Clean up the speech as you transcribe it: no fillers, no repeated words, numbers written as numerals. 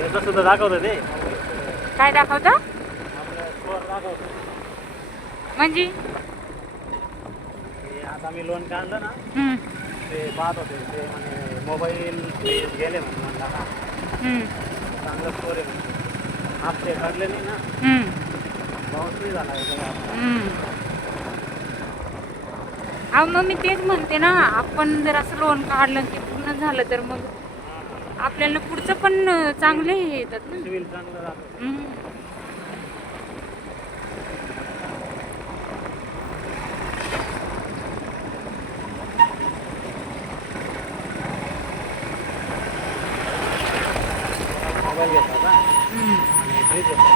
याचं सुद्धा दाखवतं ते काय दाखवतं आपलं स्कोअर दाखवतं. म्हणजे ते आता मी लोन काढलं ना हम्म, ते पाहत होते ते म्हणे मोबाईल गेले म्हणे म्हणला का हम्म, चांगलं स्कोअर आहे म्हणजे हप्ते काढले नाही ना हम्म, बाउन्स नाही झाला आहे आपला. हम्म. अहो मग मी तेच म्हणते ना, आपण जर असं लोन काढलं की पूर्ण झालं तर मग आपल्याला पुढचं पण चांगले हे येतात ना. सिव्हिल चांगलं दाखवतं. हम्म. मोबाईल घेतला का हम्म. आणि फ्रीज घेतला